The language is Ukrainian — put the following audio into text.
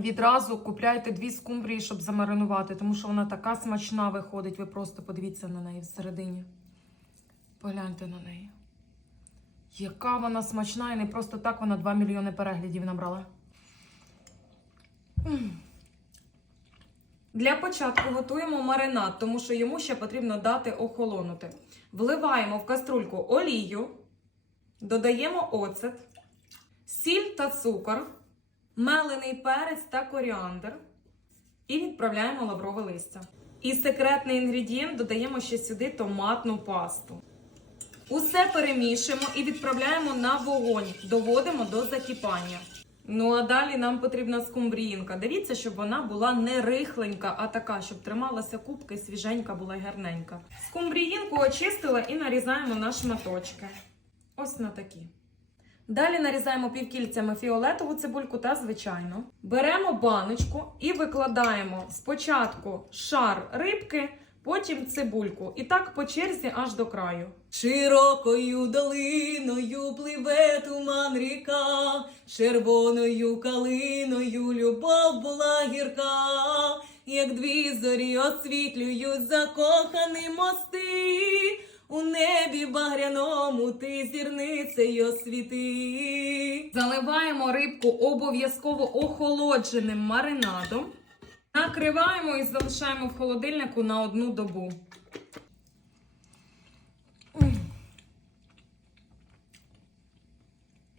відразу купляйте дві скумбрії, щоб замаринувати, тому що вона така смачна виходить. Ви просто подивіться на неї всередині. Погляньте на неї. Яка вона смачна, і не просто так вона 2 мільйони переглядів набрала. Для початку готуємо маринад, тому що йому ще потрібно дати охолонути. Вливаємо в каструльку олію, додаємо оцет, сіль та цукор, мелений перець та коріандр і відправляємо лаврове листя. І секретний інгредієнт додаємо ще сюди томатну пасту. Усе перемішуємо і відправляємо на вогонь, доводимо до закипання. Ну а далі нам потрібна скумбріїнка. Дивіться, щоб вона була не рихленька, а така, щоб трималася кубка і свіженька була гарненька. Скумбріїнку очистила і нарізаємо на шматочки. Ось на такі. Далі нарізаємо півкільцями фіолетову цибульку та звичайну. Беремо баночку і викладаємо спочатку шар рибки, потім цибульку. І так по черзі аж до краю. Широкою долиною пливе туман ріка, червоною калиною любов була гірка, як дві зорі освітлюють закохані мости. У багряному ти зірницею освіти. Заливаємо рибку обов'язково охолодженим маринадом. Накриваємо і залишаємо в холодильнику на одну добу.